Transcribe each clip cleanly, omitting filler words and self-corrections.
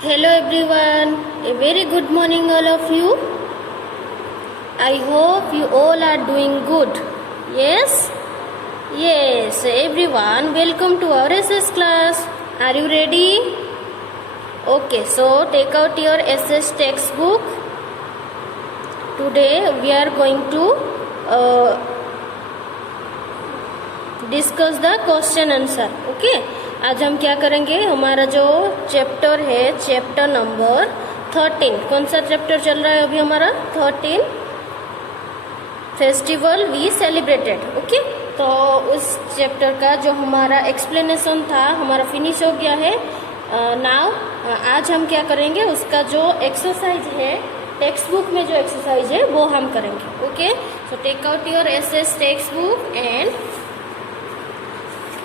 Hello everyone, a very good morning all of you. I hope you all are doing good. Yes? Yes, everyone, welcome to our SS class. Are you ready? Okay, so take out your SS textbook. Today we are going to discuss the question answer. Okay, आज हम क्या करेंगे, हमारा जो chapter है chapter number 13. कौन सा chapter चल रहा है अभी हमारा? 13 फेस्टिवल वी सेलिब्रेटेड. ओके, तो उस चैप्टर का जो हमारा एक्सप्लेनेशन था हमारा फिनिश हो गया है. नाउ आज हम क्या करेंगे, उसका जो एक्सरसाइज है टेक्स्ट बुक में जो एक्सरसाइज है वो हम करेंगे. Okay, so take out your SS textbook and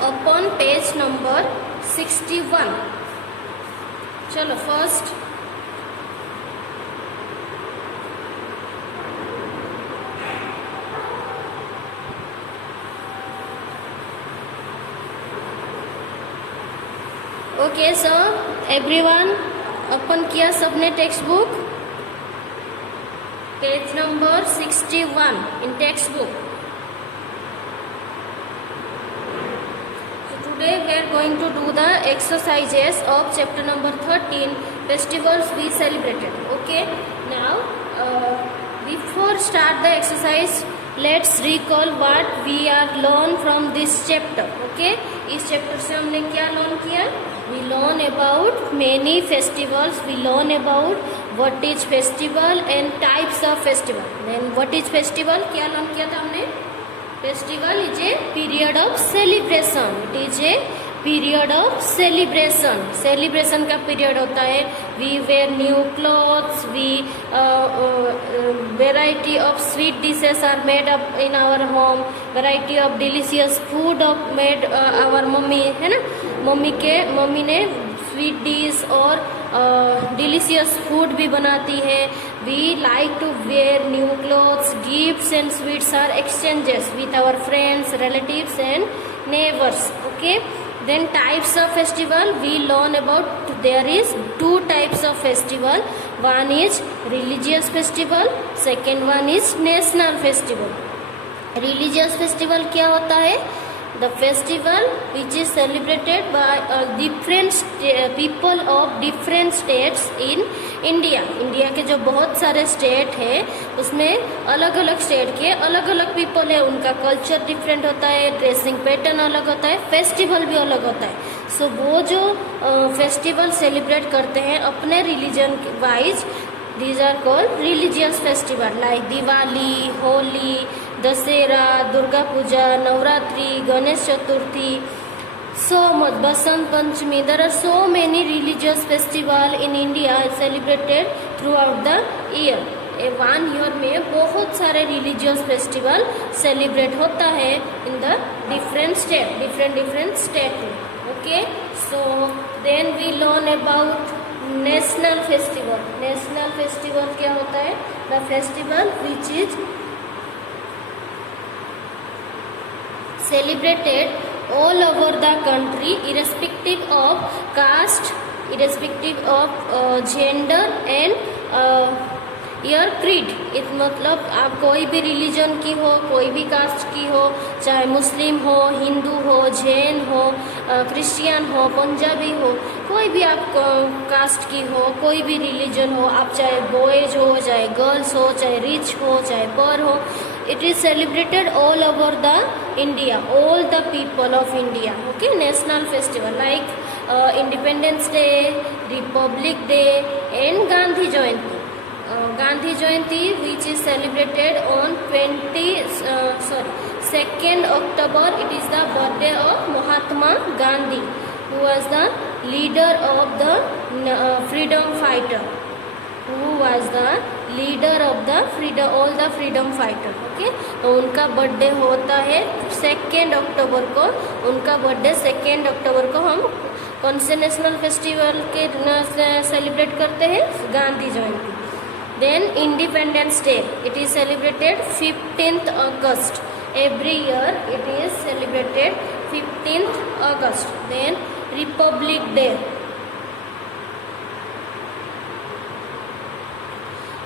upon page number 61. चलो first okay sir everyone open किया सबने textbook, page number 61 in textbook. Today we are going to do the exercises of chapter number 13 festivals we celebrated. Okay, now before start the exercise let's recall what we are learn from this chapter. Okay, इस chapter से हमने क्या learn किया? We learn about many festivals. We learn about what is festival and types of festival. Then what is festival? क्या learn किया था हमने? Festival is a period of celebration. It is a period of celebration. Celebration का period होता है. We wear new clothes. We variety of sweet dishes are made up in our home. Variety of delicious food of made our mummy है ना. Mummy ने sweet dish और delicious food भी बनाती है. We like to wear new clothes. Gifts and sweets are exchanges with our friends, relatives and neighbours. Okay, then types of festival we learn about. There is two types of festival. One is religious festival, second one is national festival. Religious festival क्या होता है? The festival which is celebrated by different people of different states in India. India के जो बहुत सारे state है उसमें अलग अलग स्टेट के अलग अलग पीपल है. उनका कल्चर डिफरेंट होता है, ड्रेसिंग पैटर्न अलग होता है, फेस्टिवल भी अलग होता है. सो वो जो फेस्टिवल सेलिब्रेट करते हैं अपने religion wise, these are called religious festival like Diwali, Holi, Dussehra, Durga Puja, Navratri, Ganesh Chaturthi, so much, Basant Panchami. There are so many religious festival in India celebrated throughout the year. One year में बहुत सारे religious festival celebrate होता है in the different state, different state में. Okay, so then we learn about national festival. National festival क्या होता है? The festival which is celebrated all over the country irrespective of caste, irrespective of gender and your creed. इत मतलब आप कोई भी religion की हो, कोई भी कास्ट की हो, चाहे मुस्लिम हो, हिंदू हो, जैन हो, क्रिश्चियन हो, पंजाबी हो, कोई भी आप कास्ट की हो, कोई भी रिलीजन हो, आप चाहे बॉयज हो, चाहे गर्ल्स हो, चाहे रिच हो, चाहे पर हो, it is celebrated all over the India, all the people of India. Okay, national festival like Independence Day, Republic Day and Gandhi Jayanti. Gandhi Jayanti which is celebrated on 2nd October. It is the birthday of Mahatma Gandhi, who was the leader of the freedom fighter. Who was the leader of the freedom, all the freedom fighter. Okay, तो उनका birthday होता है 2 अक्टूबर को. उनका birthday 2 अक्टूबर को हम कौन से नेशनल फेस्टिवल के सेलिब्रेट करते हैं? Gandhi Jayanti. Then Independence Day, it is celebrated 15th August. Every year it is celebrated 15th August. Then Republic Day.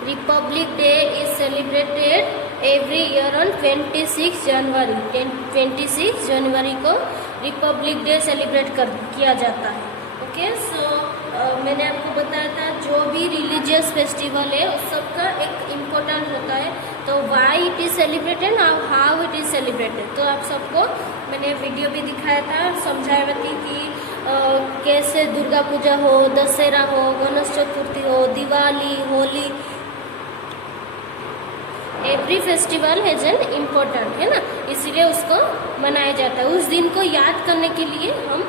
Republic day is celebrated every year on 26 जनवरी। 26 जनवरी को रिपब्लिक डे सेलिब्रेट किया जाता है। Okay, सो मैंने आपको बताया था जो भी रिलीजियस फेस्टिवल है उस सबका एक इम्पोर्टेंट होता है, तो वाई इट इज सेलिब्रेटेड और हाउ इट इज सेलिब्रेटेड। तो आप सबको मैंने वीडियो भी दिखाया था, समझाया थी कि कैसे दुर्गा पूजा हो, दशहरा हो, गणेश चतुर्थी हो, Diwali, Holi, every festival has an important, है ना, इसीलिए उसको मनाया जाता है। उस दिन को याद करने के लिए हम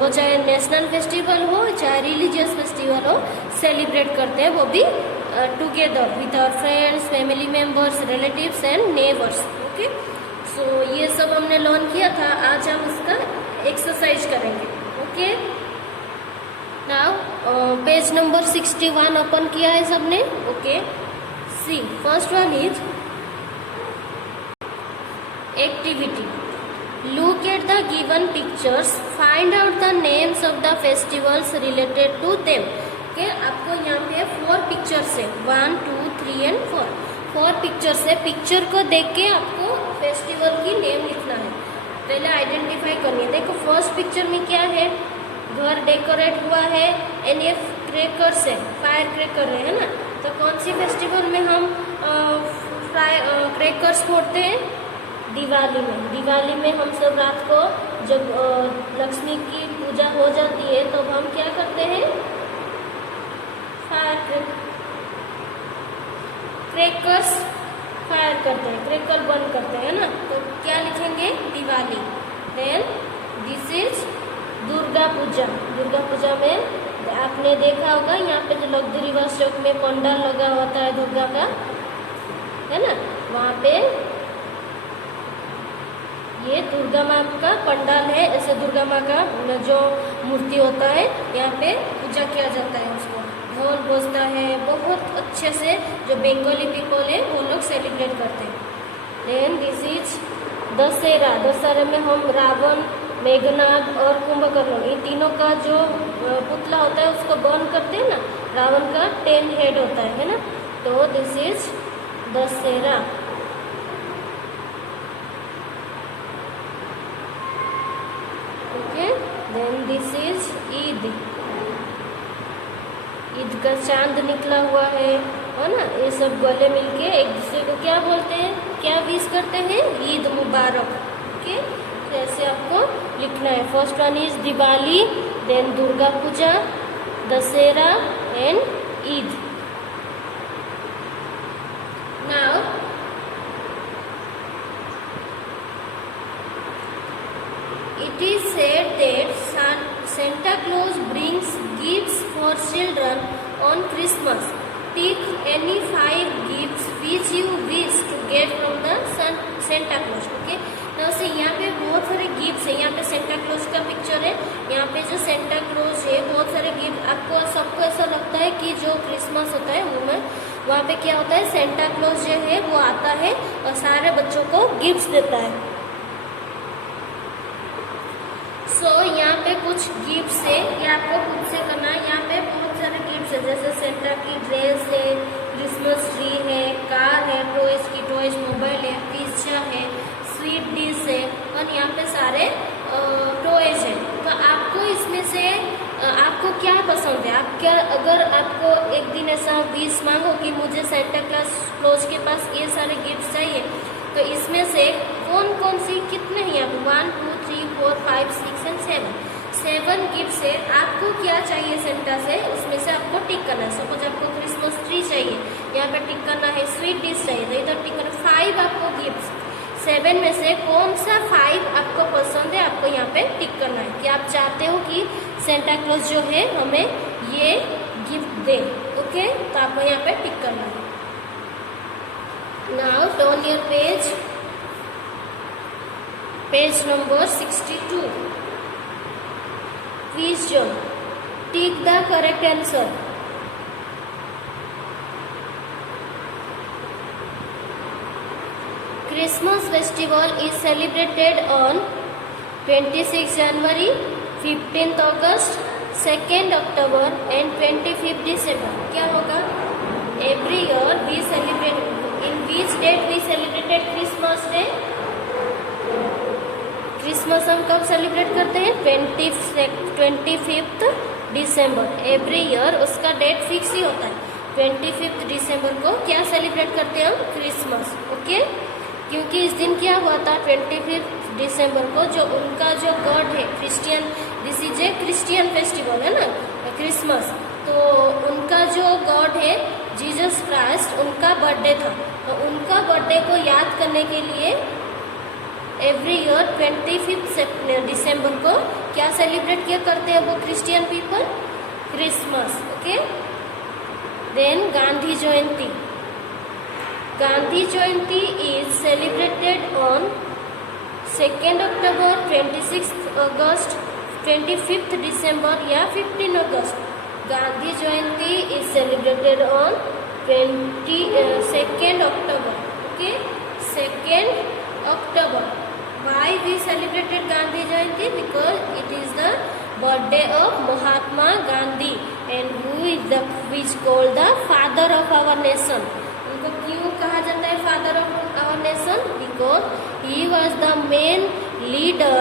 वो चाहे नेशनल फेस्टिवल हो चाहे रिलीजियस फेस्टिवल हो सेलिब्रेट करते हैं, वो भी together with our friends, family members, relatives and neighbours. Okay, so ये सब हमने लर्न किया था, आज हम इसका एक्सरसाइज करेंगे। Okay, now page number 61 open किया है सबने। Okay, see first one is activity. Look at the given pictures. Find out the names of the festivals related to them. Okay, आपको यहाँ पे 4 पिक्चर्स है, 1, 2, 3 एंड 4। 4 पिक्चर्स है, picture को देख के आपको फेस्टिवल की नेम लिखना है, पहले आइडेंटिफाई करनी है। देखो फर्स्ट पिक्चर में क्या है, घर डेकोरेट हुआ है एंड ये क्रैकर्स है, फायर क्रैकर है ना। तो कौन सी फेस्टिवल में हम क्रैकर्स फोड़ते हैं? दिवाली में। दिवाली में हम सब रात को जब लक्ष्मी की पूजा हो जाती है तो हम क्या करते हैं? क्रैकर्स फायर करते हैं, क्रैकर बंद करते हैं ना। तो क्या लिखेंगे? Diwali. Then this is Durga Puja. Durga Puja में आपने देखा होगा यहाँ पे जो लग्जरी बस चौक में पंडाल लगा होता है दुर्गा का, है ना, वहाँ पे ये दुर्गा माँ का पंडाल है। ऐसे दुर्गा माँ का जो मूर्ति होता है यहाँ पे पूजा किया जाता है, उसको ढोल बजता है, बहुत अच्छे से जो बंगाली पीपल है वो लोग सेलिब्रेट करते हैं। Then this is Dussehra. Dussehra में हम रावण, मेघनाद और कुंभकर्ण, इन तीनों का जो पुतला होता है उसको बर्न करते हैं ना। रावण का 10 हेड होता है ना। तो this is Dussehra. Okay, then this is Eid. Eid का चांद निकला हुआ है ना। ये सब गले मिलके एक दूसरे को क्या बोलते हैं, क्या विश करते हैं? ईद मुबारक। ओके, तो ऐसे आपको लिखना है। First one is Diwali, then Durga Puja, Dussehra and Eid. Now it is said that Santa Claus brings gifts for children on Christmas. Pick any 5 gifts which you wish to get from the Santa Claus. Okay, now see यहाँ पे बहुत सारे gifts है। यहाँ पे Santa Claus का picture है। यहाँ पे जो सेंटा क्लॉज है बहुत सारे गिफ्ट, आपको सबको ऐसा लगता है कि जो क्रिसमस होता है वो वहाँ पे क्या होता है, सेंटा क्लॉज जो है वो आता है और सारे बच्चों को गिफ्ट्स देता है। सो यहाँ पे कुछ गिफ्ट्स है, ये आपको खुद से करना है। यहाँ पे बहुत सारे गिफ्ट्स है, जैसे सेंटा की ड्रेस है, क्रिसमस ट्री है, कार है, टॉयज की टॉयज, मोबाइल है, पिज्जा है, स्वीट डिश है और यहाँ पे सारे टॉयज है। तो आपको इसमें से आपको क्या पसंद है? आप क्या, अगर आपको एक दिन ऐसा विश मांगो कि मुझे सेंटा क्लॉज के पास ये सारे गिफ्ट चाहिए, तो इसमें से कौन कौन सी, कितने हैं आप? 1, 2, 3, 4, 5, 6 एंड 7 गिफ्ट है। आपको क्या चाहिए सेंटा से, उसमें से आपको टिक करना है। सपोज आपको क्रिसमस ट्री चाहिए, यहाँ पे टिक करना है। स्वीट डिश चाहिए तो इधर टिक करना। 5 आपको गिफ्ट, 7 में से कौन सा 5 आपको पसंद है, आपको यहाँ पे टिक करना है कि आप चाहते हो कि सेंटा क्लॉज जो है हमें ये गिफ्ट दे। ओके, तो आपको यहाँ पे टिक करना है। Now turn your page number 62. Quiz zone. Tick the correct answer. Christmas festival is celebrated on 26 January, 15th August, 2nd October and 25th December. क्या होगा? Every year we celebrate. In which date we celebrated Christmas Day? Christmas हम कब celebrate करते हैं? 25th दिसंबर। Every year उसका date fix ही होता है। 25 दिसंबर को क्या सेलिब्रेट करते हैं हम? क्रिसमस। ओके, क्योंकि इस दिन क्या हुआ था? 25 दिसंबर को जो उनका जो गॉड है Christian, this is a Christian festival है ना क्रिसमस, तो उनका जो गॉड है जीसस क्राइस्ट, उनका बर्थडे था। तो उनका बर्थडे को याद करने के लिए एवरी ईयर 25 दिसंबर को क्या सेलिब्रेट किया करते हैं वो Christian people? Christmas. Okay, then Gandhi Jayanti. Gandhi Jayanti is celebrated on 2 October, 26 अगस्त, 25 दिसंबर या 15 अगस्त। Gandhi Jayanti is celebrated on 2 October. Okay, 2 October. Why we celebrated Gandhi Jayanti? Because it is the birthday of Mahatma Gandhi, and who is called the father of our nation. उनको क्यों कहा जाता है father of our nation? Because he was the main leader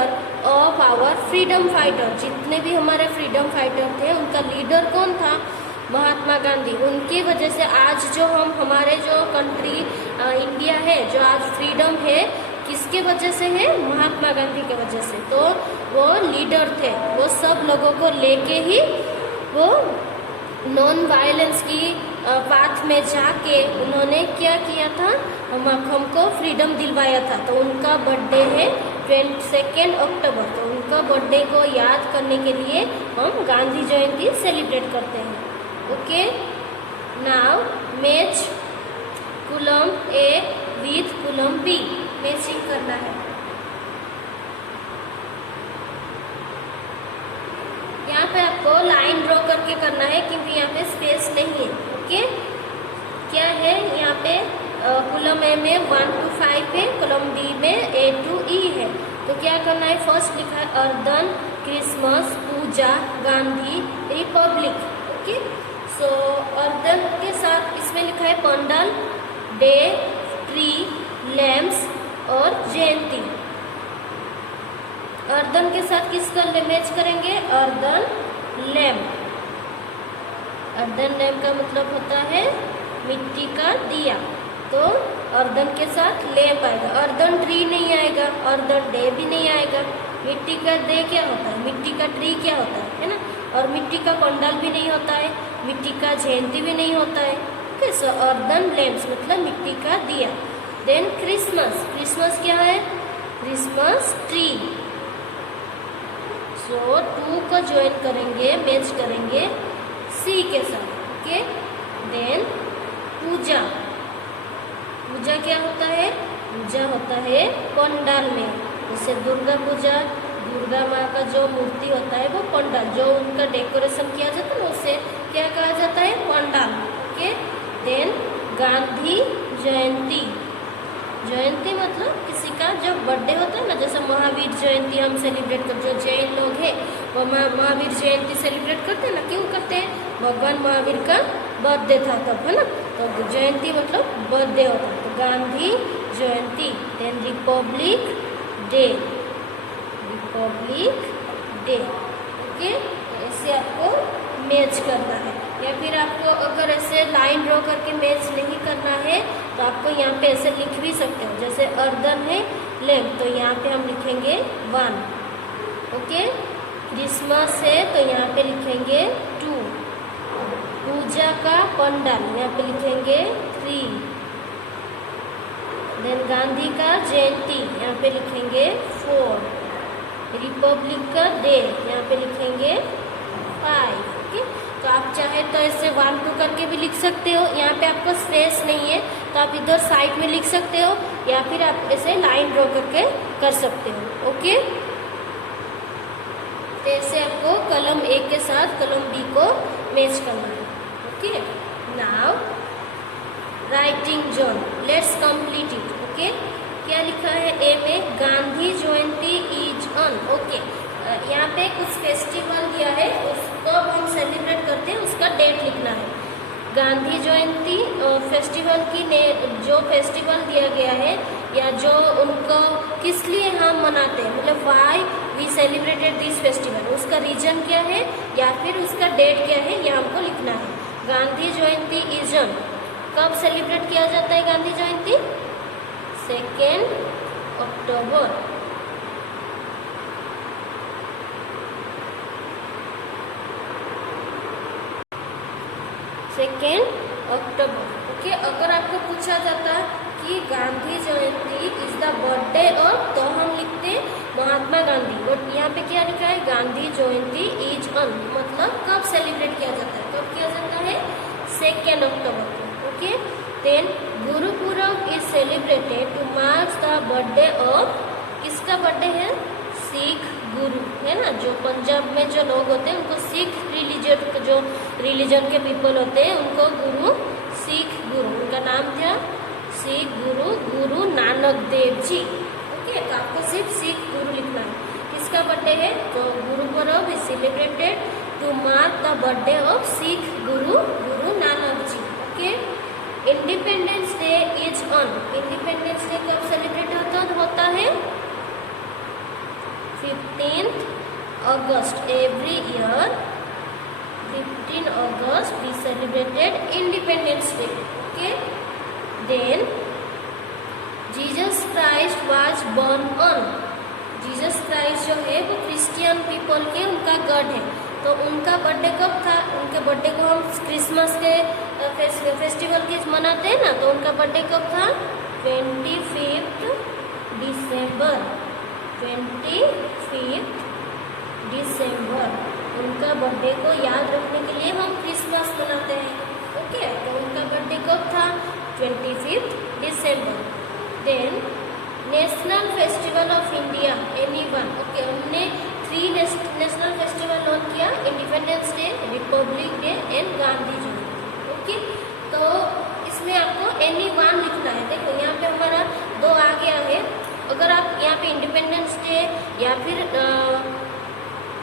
of our freedom fighter. जितने भी हमारे freedom fighter थे उनका लीडर कौन था? महात्मा गांधी। उनकी वजह से आज जो हम हमारे जो कंट्री इंडिया है, जो आज फ्रीडम है, किसके वजह से है? महात्मा गांधी के वजह से। तो वो लीडर थे, वो सब लोगों को लेके ही वो नॉन वायलेंस की पाथ में जाके उन्होंने क्या किया था? हमको फ्रीडम दिलवाया था। तो उनका बर्थडे है 2 अक्टूबर। तो उनका बर्थडे को याद करने के लिए हम गांधी जयंती सेलिब्रेट करते हैं। Okay, now match column A with column B, matching करना है। यहाँ पे आपको लाइन ड्रॉ करके करना है क्योंकि यहाँ पे स्पेस नहीं है। ओके, क्या है यहाँ पे? कॉलम ए में 1 to 5 है, कॉलम बी में A to E है। तो क्या करना है? फर्स्ट लिखा है अर्दन, क्रिसमस, पूजा, गांधी, रिपब्लिक। ओके, सो अर्दन के साथ इसमें लिखा है पंडाल, डे, ट्री, लैम्प्स और जयंती। अर्दन के साथ किसका मैच करेंगे? Earthen lamp. अर्दन लैम्प का मतलब होता है मिट्टी का दिया, तो अर्दन के साथ लैम्प आएगा। अर्दन ट्री नहीं आएगा, अर्दन डे भी नहीं आएगा। मिट्टी का डे क्या होता है? मिट्टी का ट्री क्या होता है ना? और मिट्टी का पंडाल भी नहीं होता है, मिट्टी का जयंती भी नहीं होता है। ओके, सो अर्दन लैम्प्स मतलब मिट्टी का दिया। Then Christmas. क्रिसमस क्या है? Christmas tree. सो 2 को ज्वाइन करेंगे, मैच करेंगे सी के साथ। ओके, देन पूजा। पूजा क्या होता है? पूजा होता है पंडाल में। जैसे दुर्गा पूजा, दुर्गा माँ का जो मूर्ति होता है वो पंडाल, जो उनका डेकोरेशन किया जाता है ना उसे क्या कहा जाता है? पंडाल। ओके, देन गांधी जयंती। जयंती मतलब किसी का जब बर्थडे होता है ना, जैसे महावीर जयंती हम सेलिब्रेट करते, जो जैन लोग हैं वो महावीर जयंती सेलिब्रेट करते हैं ना। क्यों करते हैं? भगवान महावीर का बर्थडे था तब, है ना। तो जयंती मतलब बर्थडे होता है, तो Gandhi Jayanti. Then Republic Day, Republic Day. Okay, ऐसे आपको मैच करना है। या फिर आपको अगर ऐसे लाइन ड्रॉ करके मैच नहीं करना है तो आपको यहाँ पे ऐसे लिख भी सकते हो। जैसे अर्दन है लैम्प, तो यहाँ पे हम लिखेंगे 1। ओके, क्रिसमस है तो यहाँ पे लिखेंगे 2। पूजा का पंडाल यहाँ पे लिखेंगे 3। देन गांधी का जयंती यहाँ पे लिखेंगे 4। रिपब्लिक का डे यहाँ पे लिखेंगे 5। ओके, तो आप चाहे तो ऐसे 1, 2 करके भी लिख सकते हो। यहाँ पे आपको स्पेस नहीं है तो आप इधर साइड में लिख सकते हो, या फिर आप ऐसे लाइन ड्रॉ करके कर सकते हो। ओके, तो ऐसे आपको कलम ए के साथ कलम बी को मैच करना है। Okay, now writing zone, let's complete it. Okay, क्या लिखा है ए में? Gandhi Jayanti is on. Okay, यहाँ पे कुछ फेस्टिवल दिया है, उसको हम सेलिब्रेट करते हैं, उसका डेट लिखना है। गांधी जयंती फेस्टिवल की ने जो फेस्टिवल दिया गया है या जो उनको किस लिए हम मनाते हैं, मतलब why we celebrated this festival, उसका रीजन क्या है या फिर उसका डेट क्या है, यह हमको लिखना है। गांधी जयंती इज ऑन, कब सेलिब्रेट किया जाता है गांधी जयंती? 2 अक्टूबर। 2 अक्टूबर। ओके, अगर आपको पूछा जाता कि Gandhi Jayanti is the birthday of, तो हम लिखते महात्मा गांधी, बट यहाँ पे क्या लिखा है? गांधी जयंती इज ऑन, मतलब कब सेलिब्रेट किया जाता है, कब किया जाता है? 2 अक्टूबर को। Okay, then Gurpurab is celebrated to mark the birthday of, किसका बर्थडे है? सिख गुरु, है ना, जो पंजाब में जो लोग होते हैं उनको सिख रिलीजन के पीपल होते हैं उनको गुरु, सिख गुरु, उनका नाम था सिख गुरु, गुरु नानक देव जी। ओके, तो आपको सिर्फ सिख गुरु लिखना है। किसका बर्थडे है? तो Gurpurab is celebrated to mark the birthday of Sikh Guru, Guru Nanak ji. Okay, Independence Day is on, Independence Day कब सेलिब्रेट होता है? 15 अगस्त। Every year 15 August we celebrated Independence Day. Okay, then Jesus Christ was born on, Jesus Christ जो है वो Christian people के उनका God है, तो उनका बर्थडे कब था? उनके बर्थडे को हम क्रिसमस के फेस्टिवल के मनाते हैं ना, तो उनका बर्थडे कब था? 25 दिसंबर, 25 दिसंबर। उनका बर्थडे को याद रखने के लिए हम क्रिसमस मनाते हैं। ओके, तो उनका बर्थडे कब था? 25 दिसंबर। Then national festival of India, anyone. Okay, हमने 3 नेशनल फेस्टिवल लॉन्च किया, Independence Day, Republic Day and Gandhi Jayanti. Okay, तो इसमें आपको एनीवन लिखना है। देखो यहाँ पे हमारा 2 आ गया है, अगर आप यहाँ पे इंडिपेंडेंस डे या फिर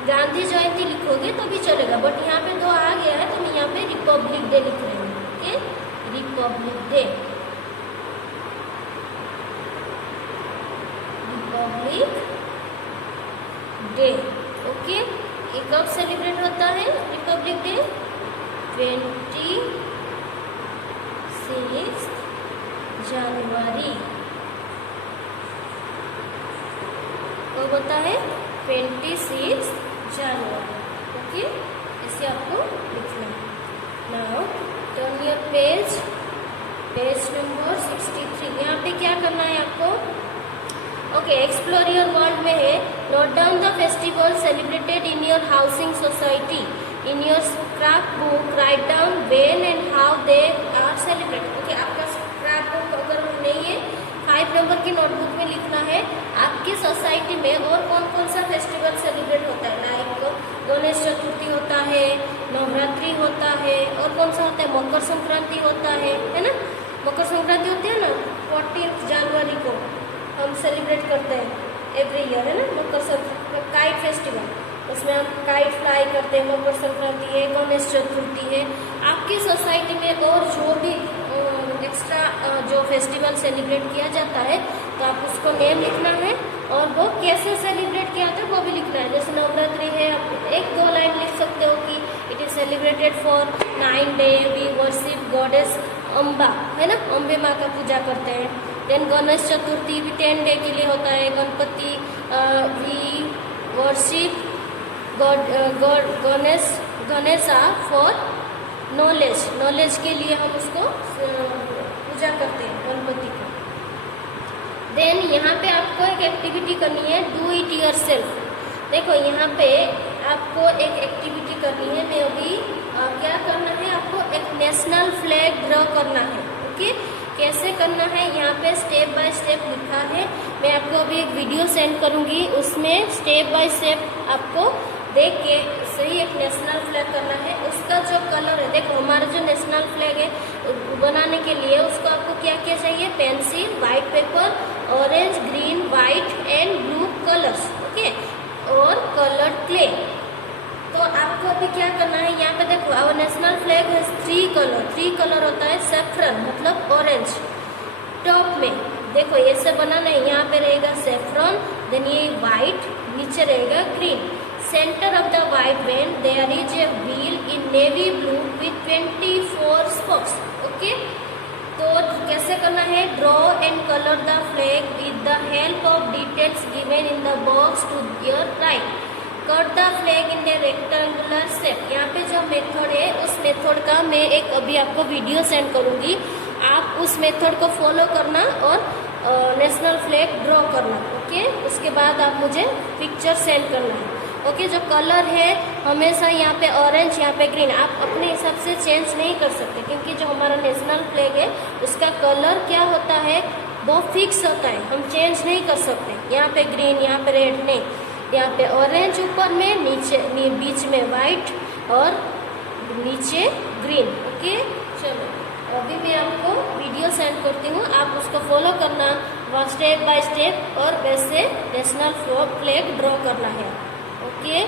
गांधी जयंती लिखोगे तो भी चलेगा, बट यहाँ पे 2 आ गया है तो मैं यहाँ पे रिपब्लिक डे लिख रही हूँ। Okay, Republic Day, Republic Day. Okay, ये कब सेलिब्रेट होता है रिपब्लिक डे? 26 जनवरी। कब होता है? 26 जनवरी। ओके, इसे आपको लिखना है। Now turn your page, page number 63। यहाँ पे क्या करना है आपको? ओके, एक्सप्लोर योर वर्ल्ड में है, note down the festival celebrated in your housing society, in your scrapbook write down when and how they are celebrated. Okay, आपका scrapbook अगर नहीं है, 5 नंबर की नोटबुक में लिखना है आपकी सोसाइटी में और कौन कौन सा फेस्टिवल सेलिब्रेट होता है। लाइक गणेश चतुर्थी होता है, नवरात्रि होता है, और कौन सा होता है? मकर संक्रांति होता है ना, मकर संक्रांति होती है ना 14 जनवरी को हम सेलिब्रेट करते हैं एवरी ईयर, है ना, मकर संक्रांति, काइट फेस्टिवल, उसमें हम काइट फ्लाई करते हैं। मकर संक्रांति है, गणेश चतुर्थी है। आपकी सोसाइटी में और जो भी एक्स्ट्रा जो फेस्टिवल सेलिब्रेट किया जाता है तो आप उसको नेम लिखना है और वो कैसे सेलिब्रेट किया जाता है वो भी लिखना है। जैसे नवरात्रि है, आप 1-2 लाइन लिख सकते हो कि it is celebrated for 9 days, we worship goddess Amba, है ना, अम्बे माँ का पूजा करते हैं। देन गणेश चतुर्थी भी 10 day के लिए होता है। Ganpati we worship Ganesha for knowledge, knowledge के लिए हम उसको पूजा करते हैं गणपति को। देन यहाँ पे आपको एक एक्टिविटी करनी है, डू इट योर सेल्फ। देखो यहाँ पे आपको एक एक्टिविटी करनी है, मैं अभी क्या करना है, आपको एक नेशनल फ्लैग ड्रॉ करना है। ओके, कैसे करना है यहाँ पे स्टेप बाय स्टेप लिखा है। मैं आपको अभी एक वीडियो सेंड करूँगी, उसमें स्टेप बाय स्टेप आपको देख के सही एक नेशनल फ्लैग करना है। उसका जो कलर है, देखो हमारा जो नेशनल फ्लैग है बनाने के लिए उसको आपको क्या क्या चाहिए? Pencil, white paper, orange, green, white and blue colours. Okay, और कलर्ड क्ले। तो आपको अभी क्या करना है, यहाँ पे देखो our national flag flag has three colour होता है सेफ्रन मतलब ऑरेंज। टॉप में देखो ऐसे बनाना है, यहाँ पे रहेगा सेफ्रॉन, देन ये व्हाइट, नीचे रहेगा green. Centre of the white band there is a wheel in navy blue with 24 spokes. Okay, तो कैसे करना है, draw and colour the flag with the help of details given in the box to your right. Cut the flag in a rectangular shape. यहाँ पे जो method है उस method का मैं एक अभी आपको वीडियो सेंड करूंगी, आप उस मेथड को फॉलो करना और नेशनल फ्लैग ड्रॉ करना। ओके, उसके बाद आप मुझे पिक्चर सेंड करना है। ओके, जो कलर है हमेशा यहाँ पे ऑरेंज, यहाँ पे ग्रीन, आप अपने हिसाब से चेंज नहीं कर सकते, क्योंकि जो हमारा नेशनल फ्लैग है उसका कलर क्या होता है, वो फिक्स होता है, हम चेंज नहीं कर सकते। यहाँ पे ग्रीन, यहाँ पे रेड नहीं, यहाँ पे ऑरेंज ऊपर में, नीचे बीच में वाइट और नीचे ग्रीन। ओके, चलो अभी मैं आपको वीडियो सेंड करती हूँ, आप उसको फॉलो करना वहाँ स्टेप बाय स्टेप, और वैसे नेशनल फ्लैग ड्रॉ करना है। ओके।